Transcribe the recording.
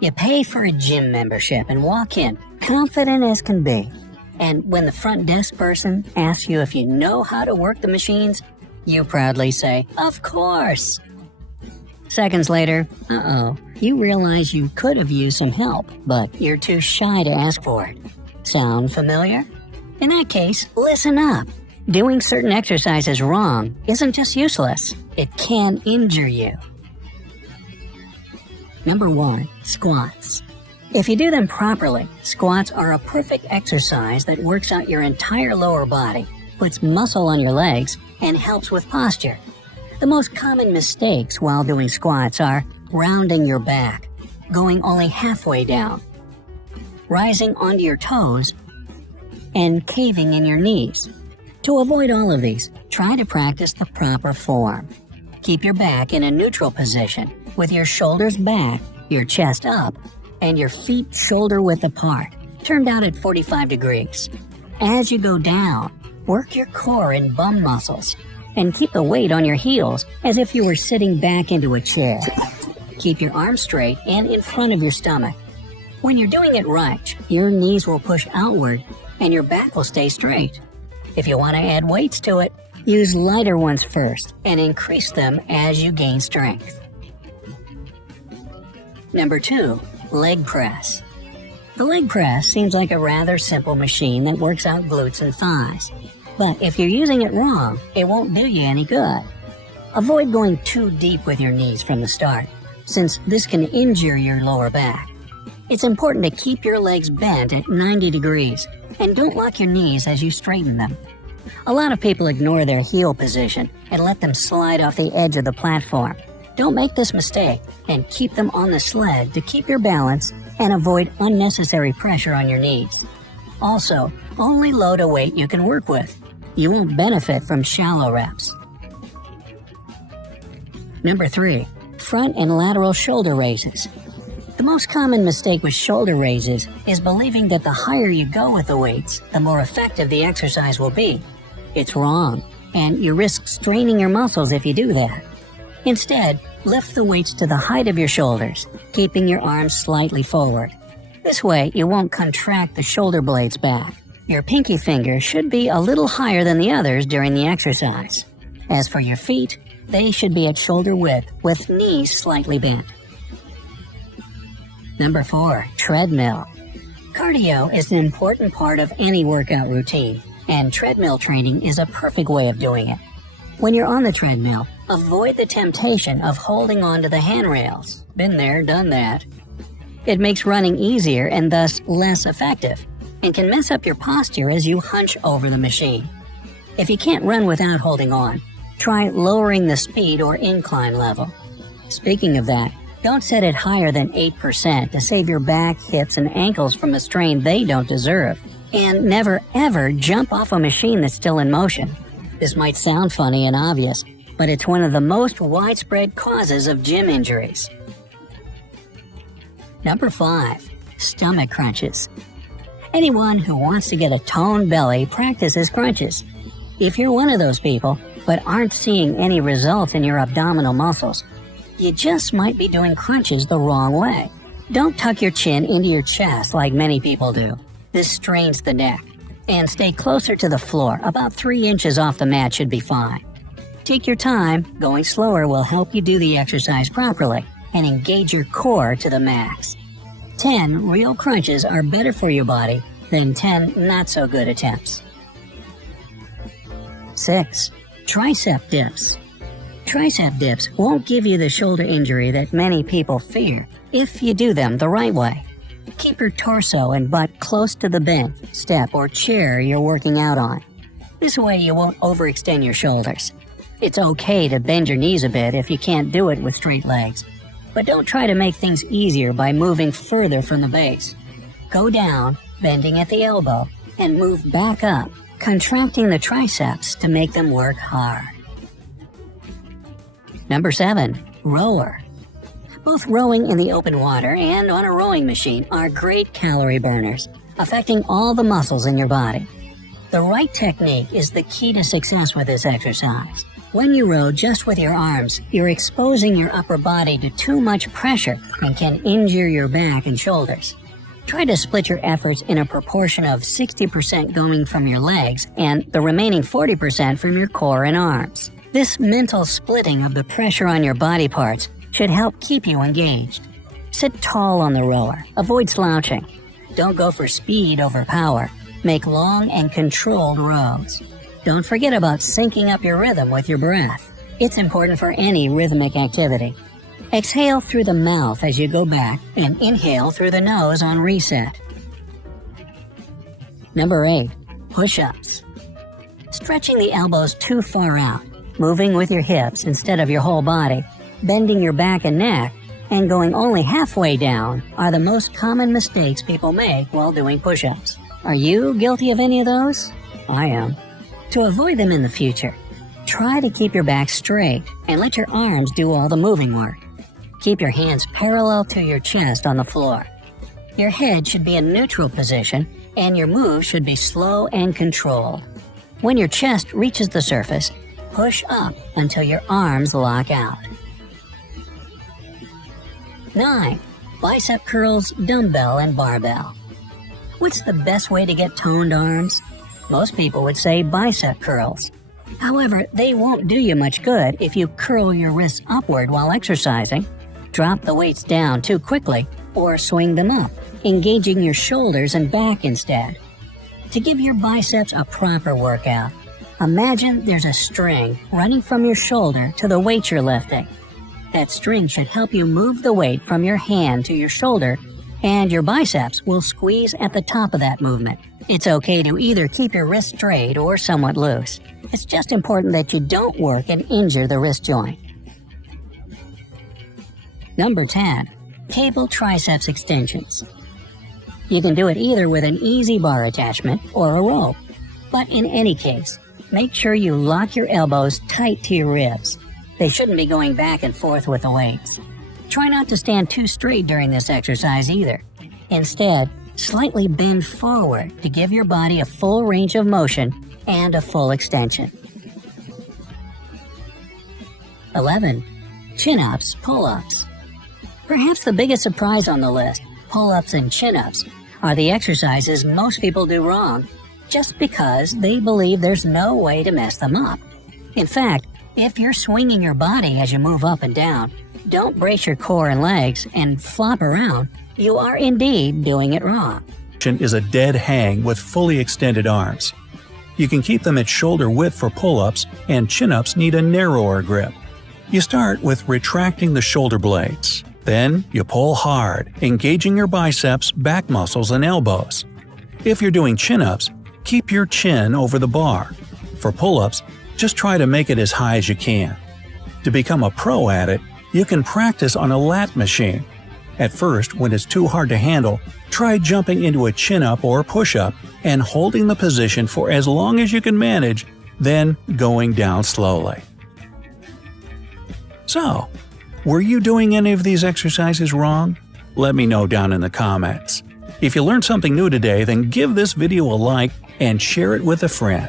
You pay for a gym membership and walk in, confident as can be. And when the front desk person asks you if you know how to work the machines, you proudly say, "Of course." Seconds later, you realize you could have used some help, but you're too shy to ask for it. Sound familiar? In that case, listen up. Doing certain exercises wrong isn't just useless, it can injure you. Number 1. Squats. If you do them properly, squats are a perfect exercise that works out your entire lower body, puts muscle on your legs, and helps with posture. The most common mistakes while doing squats are rounding your back, going only halfway down, rising onto your toes, and caving in your knees. To avoid all of these, try to practice the proper form. Keep your back in a neutral position, with your shoulders back, your chest up, and your feet shoulder-width apart, turned out at 45 degrees. As you go down, work your core and bum muscles, and keep the weight on your heels as if you were sitting back into a chair. Keep your arms straight and in front of your stomach. When you're doing it right, your knees will push outward and your back will stay straight. If you want to add weights to it, use lighter ones first and increase them as you gain strength. Number 2. Leg press. The leg press seems like a rather simple machine that works out glutes and thighs. But if you're using it wrong, it won't do you any good. Avoid going too deep with your knees from the start, since this can injure your lower back. It's important to keep your legs bent at 90 degrees, and don't lock your knees as you straighten them. A lot of people ignore their heel position and let them slide off the edge of the platform. Don't make this mistake, and keep them on the sled to keep your balance and avoid unnecessary pressure on your knees. Also, only load a weight you can work with. You won't benefit from shallow reps. Number 3. Front and lateral shoulder raises. The most common mistake with shoulder raises is believing that the higher you go with the weights, the more effective the exercise will be. It's wrong, and you risk straining your muscles if you do that. Instead, lift the weights to the height of your shoulders, keeping your arms slightly forward. This way, you won't contract the shoulder blades back. Your pinky finger should be a little higher than the others during the exercise. As for your feet, they should be at shoulder width with knees slightly bent. Number 4. Treadmill. Cardio is an important part of any workout routine, and treadmill training is a perfect way of doing it. When you're on the treadmill, avoid the temptation of holding on to the handrails. Been there, done that. It makes running easier and thus less effective, and can mess up your posture as you hunch over the machine. If you can't run without holding on, try lowering the speed or incline level. Speaking of that, don't set it higher than 8% to save your back, hips, and ankles from a strain they don't deserve. And never ever jump off a machine that's still in motion. This might sound funny and obvious, but it's one of the most widespread causes of gym injuries. Number 5. Stomach crunches. Anyone who wants to get a toned belly practices crunches. If you're one of those people, but aren't seeing any results in your abdominal muscles, you just might be doing crunches the wrong way. Don't tuck your chin into your chest like many people do. This strains the neck. And stay closer to the floor, about 3 inches off the mat should be fine. Take your time, going slower will help you do the exercise properly and engage your core to the max. 10 real crunches are better for your body than 10 not-so-good attempts. 6. Tricep dips. Tricep dips won't give you the shoulder injury that many people fear if you do them the right way. Keep your torso and butt close to the bench, step, or chair you're working out on. This way you won't overextend your shoulders. It's okay to bend your knees a bit if you can't do it with straight legs, but don't try to make things easier by moving further from the base. Go down, bending at the elbow, and move back up, contracting the triceps to make them work hard. Number 7. Rower. Both rowing in the open water and on a rowing machine are great calorie burners, affecting all the muscles in your body. The right technique is the key to success with this exercise. When you row just with your arms, you're exposing your upper body to too much pressure and can injure your back and shoulders. Try to split your efforts in a proportion of 60% going from your legs and the remaining 40% from your core and arms. This mental splitting of the pressure on your body parts should help keep you engaged. Sit tall on the rower, avoid slouching. Don't go for speed over power. Make long and controlled rows. Don't forget about syncing up your rhythm with your breath. It's important for any rhythmic activity. Exhale through the mouth as you go back and inhale through the nose on reset. Number 8. Push-ups. Stretching the elbows too far out, moving with your hips instead of your whole body, bending your back and neck, and going only halfway down are the most common mistakes people make while doing push-ups. Are you guilty of any of those? I am. To avoid them in the future, try to keep your back straight and let your arms do all the moving work. Keep your hands parallel to your chest on the floor. Your head should be in neutral position and your moves should be slow and controlled. When your chest reaches the surface, push up until your arms lock out. 9. Bicep curls, dumbbell, and barbell. What's the best way to get toned arms? Most people would say bicep curls. However, they won't do you much good if you curl your wrists upward while exercising, drop the weights down too quickly, or swing them up, engaging your shoulders and back instead. To give your biceps a proper workout, imagine there's a string running from your shoulder to the weight you're lifting. That string should help you move the weight from your hand to your shoulder, and your biceps will squeeze at the top of that movement. It's okay to either keep your wrist straight or somewhat loose. It's just important that you don't work and injure the wrist joint. Number 10. Cable triceps extensions. You can do it either with an easy bar attachment or a rope. But in any case, make sure you lock your elbows tight to your ribs. They shouldn't be going back and forth with the weights. Try not to stand too straight during this exercise either. Instead, slightly bend forward to give your body a full range of motion and a full extension. 11. Chin-ups, pull-ups. Perhaps the biggest surprise on the list, pull-ups and chin-ups, are the exercises most people do wrong, just because they believe there's no way to mess them up. In fact, if you're swinging your body as you move up and down, don't brace your core and legs and flop around, you are indeed doing it wrong. Is a dead hang with fully extended arms. You can keep them at shoulder width for pull-ups, and chin-ups need a narrower grip. You start with retracting the shoulder blades. Then you pull hard, engaging your biceps, back muscles, and elbows. If you're doing chin-ups, keep your chin over the bar. For pull-ups, just try to make it as high as you can. To become a pro at it, you can practice on a lat machine. At first, when it's too hard to handle, try jumping into a chin-up or push-up and holding the position for as long as you can manage, then going down slowly. So, were you doing any of these exercises wrong? Let me know down in the comments. If you learned something new today, then give this video a like and share it with a friend.